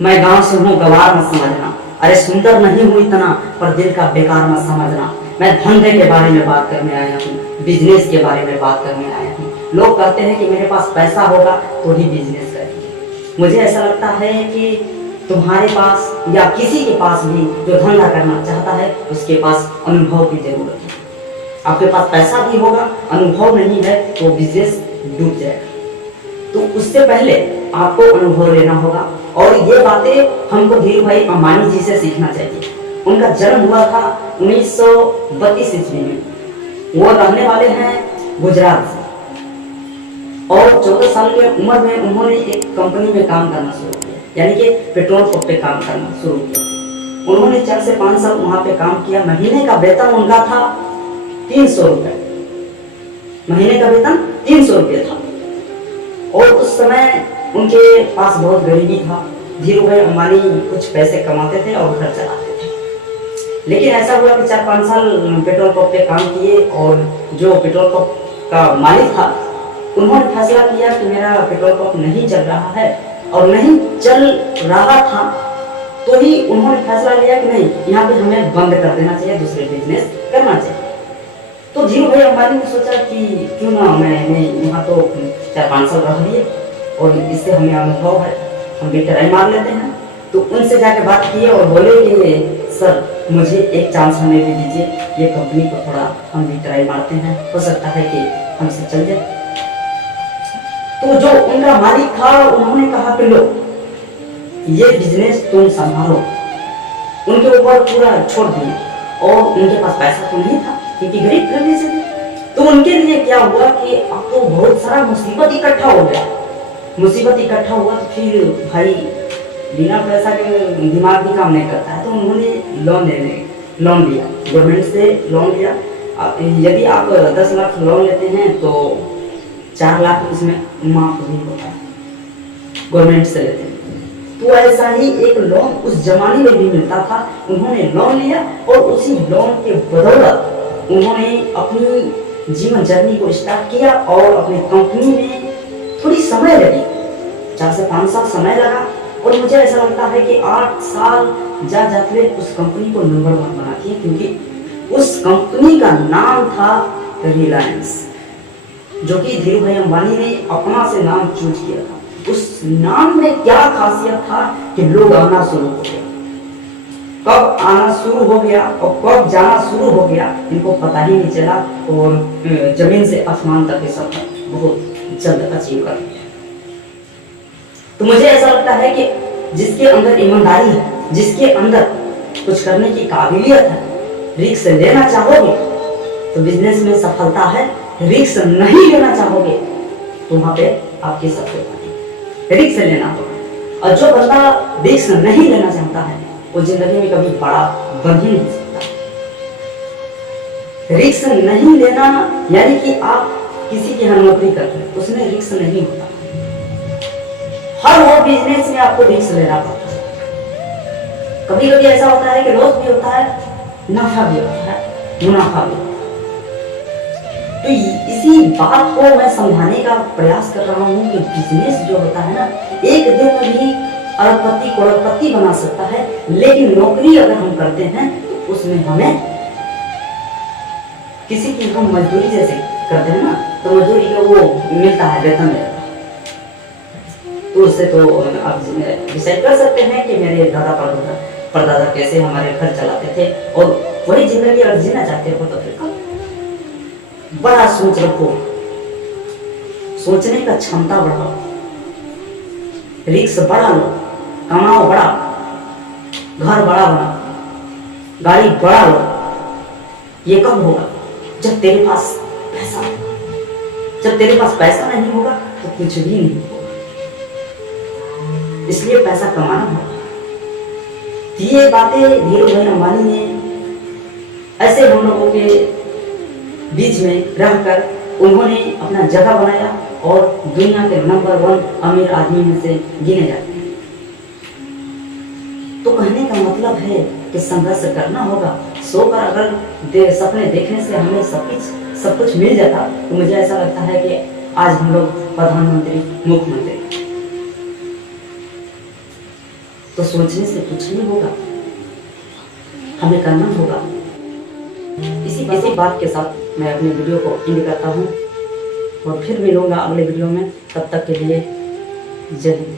मैं गांव से हूँ, गवार मत समझना। अरे सुंदर नहीं हूँ इतना, पर दिल का बेकार मत समझना। मैं धंधे के बारे में बात करने आया हूँ, बिजनेस के बारे में बात करने आया हूँ। लोग कहते हैं कि मेरे पास पैसा होगा तो ही बिजनेस करेंगे। मुझे ऐसा लगता है कि तुम्हारे पास या किसी के पास भी जो धंधा करना चाहता है, उसके पास अनुभव की जरूरत है। आपके पास पैसा भी होगा, अनुभव नहीं है तो बिजनेस डूब जाएगा। तो उससे पहले आपको अनुभव लेना होगा। और ये बातें हमको धीरू भाई अंबानी जी से सीखना चाहिए। उनका जन्म हुआ था 1932 ईस्वी में। वो रहने वाले हैं गुजरात से, और 14 साल की उम्र में उन्होंने एक कंपनी में काम करना शुरू किया, यानी कि पेट्रोल पंप पे काम करना शुरू किया। उन्होंने 4 से 5 साल वहां पे काम किया। महीने का वेतन उनका था 300 रुपए। महीने का वेतन 300 रुपये था। और उस समय उनके पास बहुत गरीबी था। धीरू भाई अंबानी कुछ पैसे कमाते थे और घर चलाते थे। लेकिन ऐसा हुआ कि 4-5 साल पेट्रोल पंप पे काम किए, और जो पेट्रोल पंप का मालिक था, उन्होंने फैसला किया कि मेरा पेट्रोल पंप नहीं चल रहा है, और नहीं चल रहा था तो ही उन्होंने फैसला लिया कि नहीं, यहाँ पे हमें बंद कर देना चाहिए, दूसरे बिजनेस करना चाहिए। तो धीरू भाई अंबानी ने सोचा कि क्यों ना मैंने यहाँ तो 4-5 साल रह लिए और इससे हमें अनुभव है, हम भी ट्राई मार लेते हैं। तो उनसे जाके बात की और बोले कि सर मुझे एक चांस हमें भी दीजिए, ये कंपनी को थोड़ा हम भी ट्राई मारते हैं, हो सकता है कि हमसे चल जाए। तो जो उनका मालिक था, उन्होंने कहा कि लो ये बिजनेस तुम संभालो। उनके ऊपर पूरा छोड़ दिए, और उनके पास पैसा तो नहीं था क्योंकि गरीब करने से। तो उनके लिए क्या हुआ कि अब तो बहुत सारा मुसीबत इकट्ठा हो गया। मुसीबत इकट्ठा हुआ तो फिर भाई बिना पैसा के दिमाग भी काम नहीं करता है। तो उन्होंने लोन लिया, गवर्नमेंट से लोन लिया। यदि आप 10 लाख लोन लेते हैं तो 4 लाख उसमें माफ भी होता है, गवर्नमेंट से लेते हैं। तो ऐसा ही एक लोन उस जमाने में भी मिलता था। उन्होंने लोन लिया, और उसी लोन के बदौलत उन्होंने अपनी जीवन जर्नी को स्टार्ट किया, और अपनी कंपनी में थोड़ी समय लगी, 4 से 5 साल समय लगा। और मुझे ऐसा लगता है कि 8 साल जाते उस कंपनी को नंबर 1 बना दिया, क्योंकि उस कंपनी का नाम था रिलायंस, जो कि धीरू भाई अंबानी ने अपना से नाम चूज किया था। उस नाम में क्या खासियत था कि लोग आना शुरू हो गया। कब आना शुरू हो गया और कब जाना शुरू हो गया, इनको पता ही नहीं चला, और जमीन से आसमान तक के सफर बहुत जल्द अचीव कर लिया। तो मुझे ऐसा लगता है कि जिसके अंदर ईमानदारी है, जिसके अंदर कुछ करने की काबिलियत है, रिस्क लेना चाहोगे तो बिजनेस में सफलता है। रिस्क नहीं लेना चाहोगे तो वहां पे आपकी सफलता नहीं। रिस्क लेना होगा, और जो बंदा रिस्क नहीं लेना चाहता है वो जिंदगी में कभी बड़ा बन ही नहीं सकता। रिस्क नहीं लेना यानी कि आप किसी की नौकरी कर रहे हैं, उसमें रिस्क नहीं होता। हर वो बिजनेस में आपको रिस्क लेना पड़ता है। कभी कभी ऐसा होता है कि लॉस भी होता है, नफा भी होता है, मुनाफा भी होता है। तो इसी बात को मैं समझाने का प्रयास कर रहा हूँ कि बिजनेस जो होता है ना, एक दिन में भी अरबपति करोड़पति बना सकता है। लेकिन नौकरी अगर हम करते हैं तो उसमें हमें किसी की हम मजदूरी जैसे करते हैं ना, तो मजदूरी का वो मिलता है, वेतन मिलता है। तो उससे तो आप डिसाइड कर सकते हैं कि मेरे दादा परदादा कैसे हमारे घर चलाते थे, और वही जिंदगी अगर जीना चाहते हो तो फिर बड़ा सोच रखो, सोचने का क्षमता बढ़ाओ, रिस्क बढ़ा लो, कमाओ बड़ा, घर बड़ा बना, गाड़ी बड़ा लो। ये कब होगा? जब तेरे पास पैसा होगा। जब तेरे पास पैसा नहीं होगा तो कुछ भी नहीं होगा। इसलिए पैसा कमाना होगा। ये बातें धीरू भाई अंबानी ने ऐसे हम लोगों के बीच में रहकर उन्होंने अपना जगह बनाया, और दुनिया के नंबर 1 अमीर आदमी में से गिने जाते हैं। तो कहने का मतलब है कि संघर्ष करना होगा। सोकर अगर सपने देखने से हमें सब कुछ मिल जाता तो मुझे ऐसा लगता है कि आज हम लोग प्रधानमंत्री, मुख्यमंत्री। तो सोचने से कुछ नहीं होगा, हमें करना होगा। इसी बात के साथ मैं अपने वीडियो को एंड करता हूँ और फिर मिलूंगा अगले वीडियो में। तब तक के लिए जय हिंद।